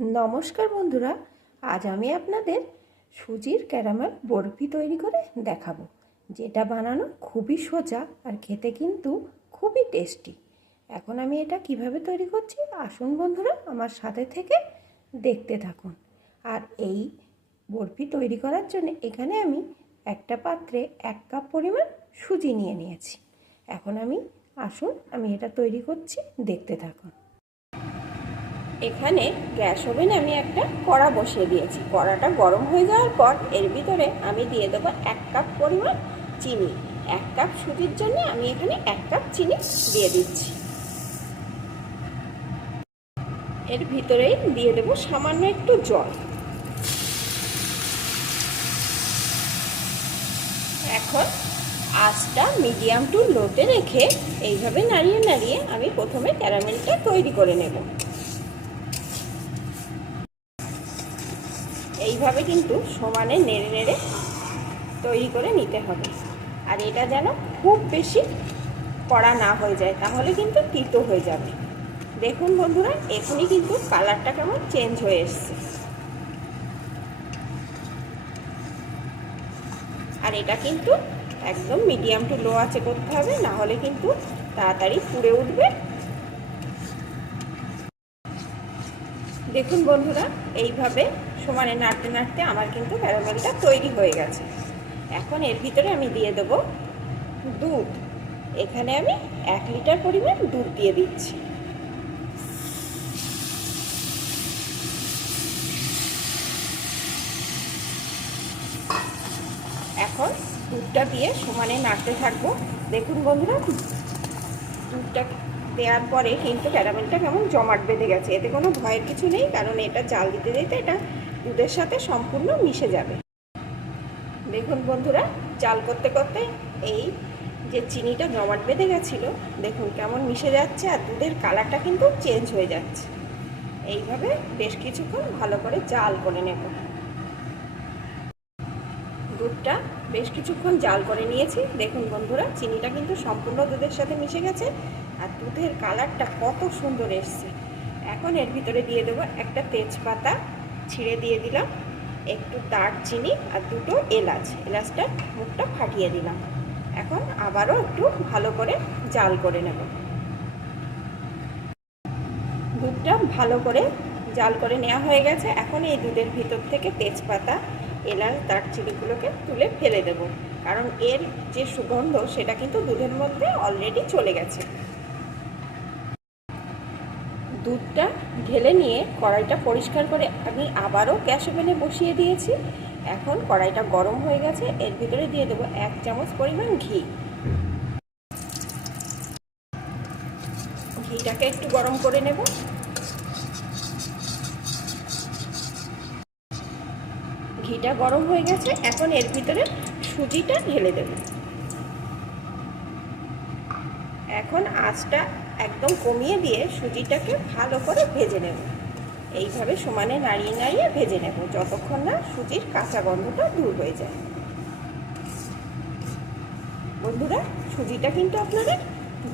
নমস্কার বন্ধুরা, আজ আমি আপনাদের সুজির ক্যারামেল বরফি তৈরি করে দেখাবো, যেটা বানানো খুবই সোজা আর খেতে কিন্তু খুবই টেস্টি। এখন আমি এটা কীভাবে তৈরি করছি, আসুন বন্ধুরা আমার সাথে থেকে দেখতে থাকুন। আর এই বরফি তৈরি করার জন্য এখানে আমি একটা পাত্রে এক কাপ পরিমাণ সুজি নিয়ে নিয়েছি। এখন আমি, আসুন আমি এটা তৈরি করছি, দেখতে থাকুন। এখানে গ্যাস ওভেনে আমি একটা কড়া বসিয়ে দিয়েছি। কড়াটা গরম হয়ে যাওয়ার পর এর ভিতরে আমি দিয়ে দেবো এক কাপ পরিমাণ চিনি। এক কাপ সুজির জন্য আমি এখানে এক কাপ চিনি দিয়ে দিচ্ছি। এর ভিতরেই দিয়ে দেবো সামান্য একটু জল। এখন আঁচটা মিডিয়াম টু লোতে রেখে এইভাবে নাড়িয়ে নাড়িয়ে আমি প্রথমে ক্যারামেলটা তৈরি করে নেব। এইভাবে কিন্তু সমানে নেড়ে নেড়ে তৈরি করে নিতে হবে। আর এটা যেন খুব বেশি কড়া না হয়ে যায়, তাহলে কিন্তু তিতো হয়ে যাবে। দেখুন বন্ধুরা, এখনই কিন্তু কালারটা কেমন চেঞ্জ হয়ে এসছে। আর এটা কিন্তু একদম মিডিয়াম টু লো আছে করতে হবে, না হলে কিন্তু তাড়াতাড়ি পুড়ে উঠবে। দেখুন বন্ধুরা, এইভাবে সমানে নাড়তে নাড়তে আমার কিন্তু ক্যারামেলটা তৈরি হয়ে গেছে। এখন এর ভিতরে আমি দিয়ে দেবো দুধ। এখানে আমি এক লিটার পরিমাণ দুধ দিয়ে দিচ্ছি। এখন দুধটা দিয়ে সমানে নাড়তে থাকব। দেখুন বন্ধুরা, দুধটা দেওয়ার পরে কিন্তু ক্যারামেলটা কেমন জমাট বেঁধে গেছে। এতে কোনো ভয়ের কিছু নেই, কারণ এটা জাল দিতে দিতে এটা দুধের সাথে সম্পূর্ণ মিশে যাবে। দেখুন বন্ধুরা, জাল করতে করতে এই যে চিনিটা জমাট বেঁধে গেছিল, দেখুন কেমন মিশে যাচ্ছে আর দুধের কালারটা কিন্তু চেঞ্জ হয়ে যাচ্ছে। এইভাবে বেশ কিছুক্ষণ ভালো করে জাল করে নেব। দুধটা বেশ কিছুক্ষণ জাল করে নিয়েছি। দেখুন বন্ধুরা, চিনিটা কিন্তু সম্পূর্ণ দুধের সাথে মিশে গেছে আর দুধের কালারটা কত সুন্দর এসছে। এখন এর ভিতরে দিয়ে দেবো একটা তেজপাতা ছিঁড়ে দিয়ে দিলাম। একটু দারচিনি আর দুটো এলাচ। এলাচটা মুখটা ফাটিয়ে দিলাম। এখন আবারও একটু ভালো করে জাল করে নেব। দুধটা ভালো করে জাল করে নেওয়া হয়ে গেছে। এখন এই দুধের ভিতর থেকে তেজপাতা, এলাচ, দারচিনিগুলোকে তুলে ফেলে দেব। কারণ এর যে সুগন্ধ, সেটা কিন্তু দুধের মধ্যে অলরেডি চলে গেছে। দুধটা ঢেলে নিয়ে কড়াইটা পরিষ্কার করে আমি আবারও গ্যাস ওভেনে বসিয়ে দিয়েছি। এখন কড়াইটা গরম হয়ে গেছে, এর ভিতরে দিয়ে দেবো এক চামচ পরিমাণ ঘি। ঘিটাকে একটু গরম করে নেব। ঘিটা গরম হয়ে গেছে, এখন এর ভিতরে সুজিটা ঢেলে দেব। এখন আঁচটা একদম কমিয়ে দিয়ে সুজিটাকে ভালো করে ভেজে নেব। এইভাবে সমানে নাড়িয়ে নাড়িয়ে ভেজে নেব যতক্ষণ না সুজির কাঁচা গন্ধটা দূর হয়ে যায়। বন্ধুরা, সুজিটা কিন্তু আপনারা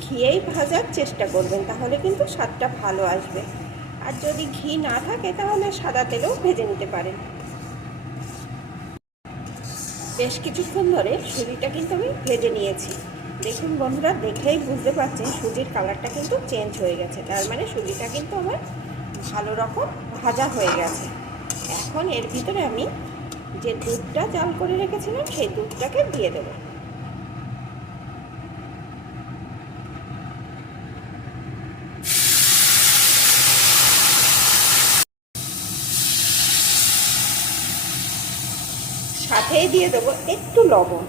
ঘিয়েই ভাজার চেষ্টা করবেন, তাহলে কিন্তু স্বাদটা ভালো আসবে। আর যদি ঘি না থাকে, তাহলে সাদা তেলেও ভেজে নিতে পারেন। বেশ কিছুক্ষণ ধরে সুজিটা কিন্তু আমি ভেজে নিয়েছি। দেখুন বন্ধুরা, দেখলেই বুঝতে পারছেন সুজির কালারটা কিন্তু চেঞ্জ হয়ে গেছে। তার মানে সুজিটা কিন্তু আমার ভালো রকম ভাজা হয়ে গেছে। এখন এর ভিতরে আমি যে দুধটা জাল করে রেখেছিলাম, সেই দুধটাকে দিয়ে দেবো। সাথেই দিয়ে দেবো একটু লবণ।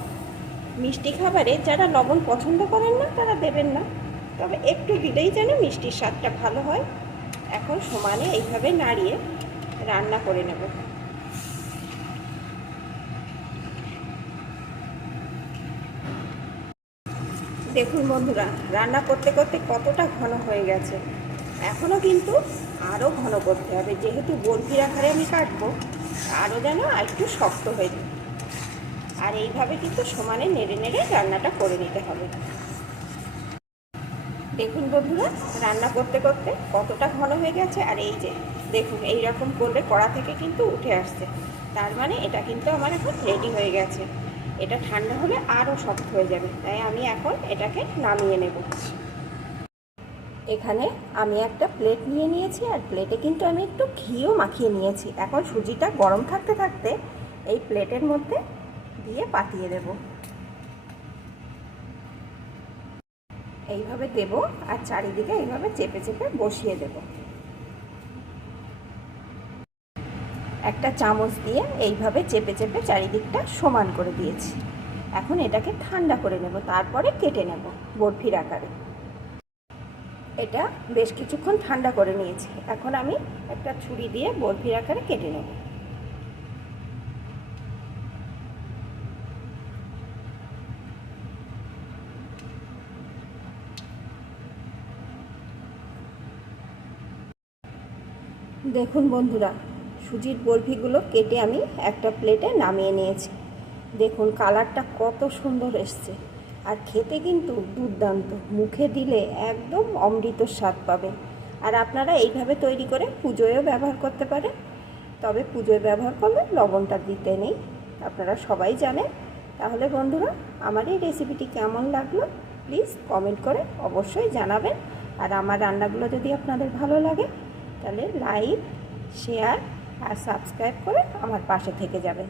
মিষ্টি খাবারে যারা লবণ পছন্দ করেন না, তারা দেবেন না। তবে একটু দিলেই যেন মিষ্টির স্বাদটা ভালো হয়। এখন সমানে এইভাবে নাড়িয়ে রান্না করে নেব। দেখুন বন্ধুরা, রান্না করতে করতে কতটা ঘন হয়ে গেছে। এখনও কিন্তু আরও ঘন করতে হবে। যেহেতু বরফির আকারে আমি কাটবো আরও যেন একটু শক্ত হয়ে যায় আর এইভাবে কিন্তু সমানে নেড়ে নেড়ে রান্নাটা করে নিতে হবে। দেখুন বন্ধুরা, রান্না করতে করতে কতটা ঘন হয়ে গেছে আর এই যে, দেখুন এই রকম করলে কড়া থেকে কিন্তু উঠে আসছে। তার মানে এটা কিন্তু আমার এখন রেডি হয়ে গেছে। এটা ঠান্ডা হলে আরও শক্ত হয়ে যাবে, তাই আমি এখন এটাকে নামিয়ে নেব। এখানে আমি একটা প্লেট নিয়ে নিয়েছি আর প্লেটে কিন্তু আমি একটু ঘিও মাখিয়ে নিয়েছি। এখন সুজিটা গরম থাকতে থাকতে এই প্লেটের মধ্যে দিয়ে পাতিয়ে দেব। এইভাবে দেব আর চারিদিকে এইভাবে চেপে চেপে বসিয়ে দেব। একটা চামচ দিয়ে এইভাবে চেপে চেপে চারিদিকটা সমান করে দিয়েছি। এখন এটাকে ঠান্ডা করে নেব, তারপরে কেটে নেব বরফির আকারে। এটা বেশ কিছুক্ষণ ঠান্ডা করে নিয়েছি। এখন আমি একটা ছুরি দিয়ে বরফির আকারে কেটে নেব। দেখুন বন্ধুরা, সুজির বরফিগুলো কেটে আমি একটা প্লেটে নামিয়ে নিয়েছি। দেখুন কালারটা কত সুন্দর এসছে। আর খেতে কিন্তু দুর্দান্ত, মুখে দিলে একদম অমৃত স্বাদ পাবেন। আর আপনারা এইভাবে তৈরি করে পুজোয়ও ব্যবহার করতে পারেন। তবে পুজোয় ব্যবহার করলে লবণটা দিতে নেই, আপনারা সবাই জানেন। তাহলে বন্ধুরা, আমার এই রেসিপিটি কেমন লাগল প্লিজ কমেন্ট করে অবশ্যই জানাবেন। আর আমার রান্নাগুলো যদি আপনাদের ভালো লাগে তাহলে লাইক শেয়ার আর সাবস্ক্রাইব করে আমার পাশে থেকে যাবেন